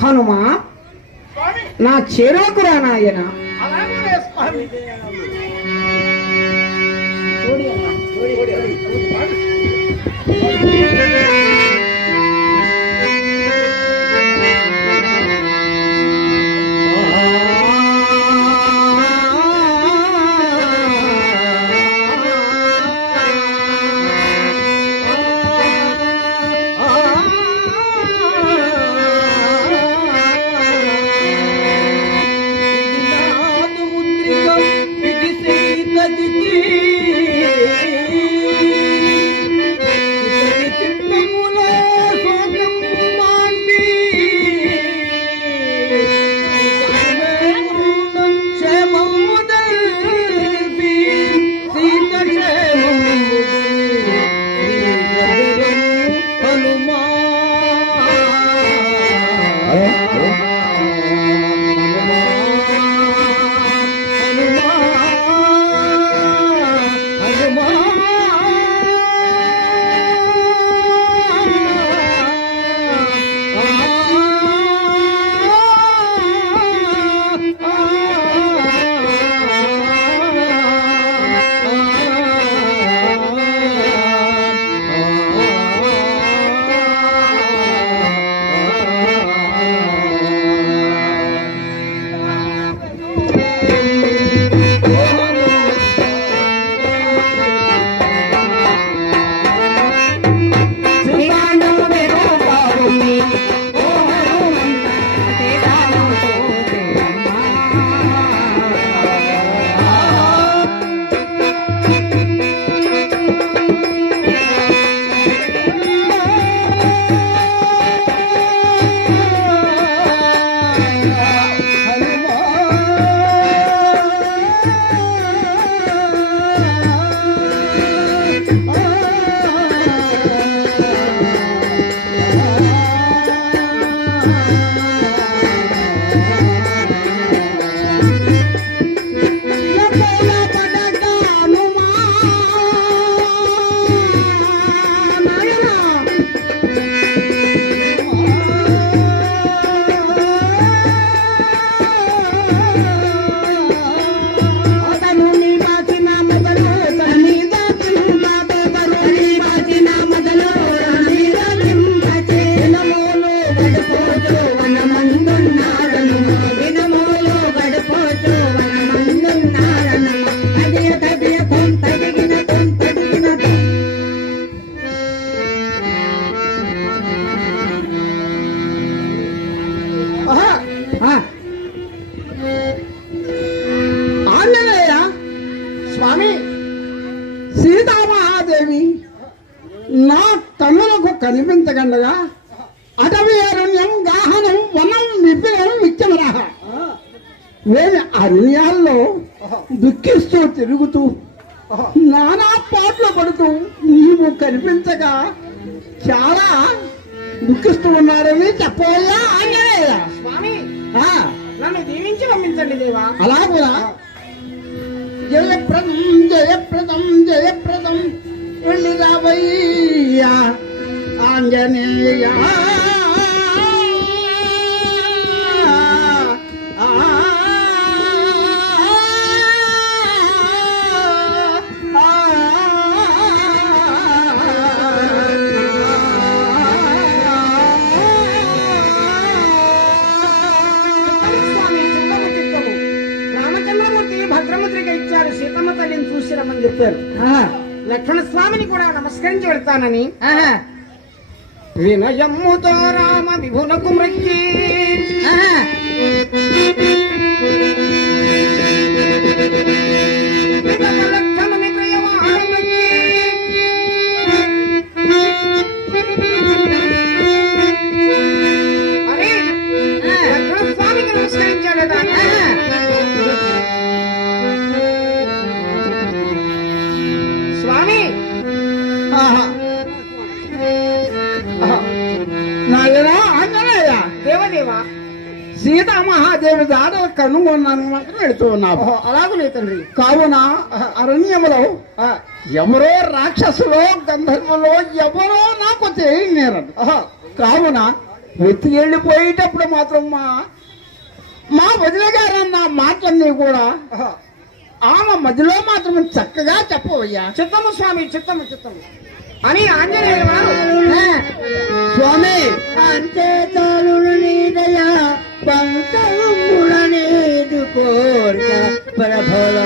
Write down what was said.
హనుమా నా చేరాకురా నాయన. చిత్తము నా కన్నులకు కనిపించగండగా అటవీ అరణ్యం గాహనం వనం విపినం విచ్చమరాహ వేరే అరణ్యాల్లో దుఃఖిస్తూ తిరుగుతూ నానా పాటలు పడుతూ నీవు కనిపించగా చాలా దుఃఖిస్తూ ఉన్నారని చెప్పవయ్యా ఆంజనేయ స్వామి నన్ను దీవించి పంపించండి దేవా. అలా కూడా జయప్రదం జయప్రదం జయప్రదం వెళ్ళి రావయ్యా ఆంజనేయ భద్రముద్రిక ఇచ్చారు, సీతమ్మ తల్లిని చూసి రమ్మని చెప్పారు. లక్ష్మణ స్వామిని కూడా నమస్కరించి వెళ్తానని వినయమ్ముతో రామ విభునకు మృక్కి లక్ష్మణుని ప్రియవాడమృక్కి అని లక్ష్మణ స్వామికి నమస్కరించాడు. స్వామి నాయనా ఆంజనేయ దేవదేవా, సీతామహాదేవి దాడలు కనుగొన్నాను మాత్రం వెళుతూ ఉన్నావు. అలాగులే తండ్రి. కావున అరణ్యములో ఎవరో రాక్షసులో గంధర్వులో ఎవరో నాకు తెలియనేరదు. కావున వెతికి వెళ్ళిపోయేటప్పుడు మాత్రం మా వదిన గారన్న మాటలన్నీ కూడా ఆమె మధ్యలో మాత్రం చక్కగా చెప్పవయ్యా. చిత్తము స్వామి, చిత్తము చిత్తము అని ఆంజనేయుల వారు స్వామి అంతే తాళుడు నీదయా పంతముడనేదు కోరిక పరభల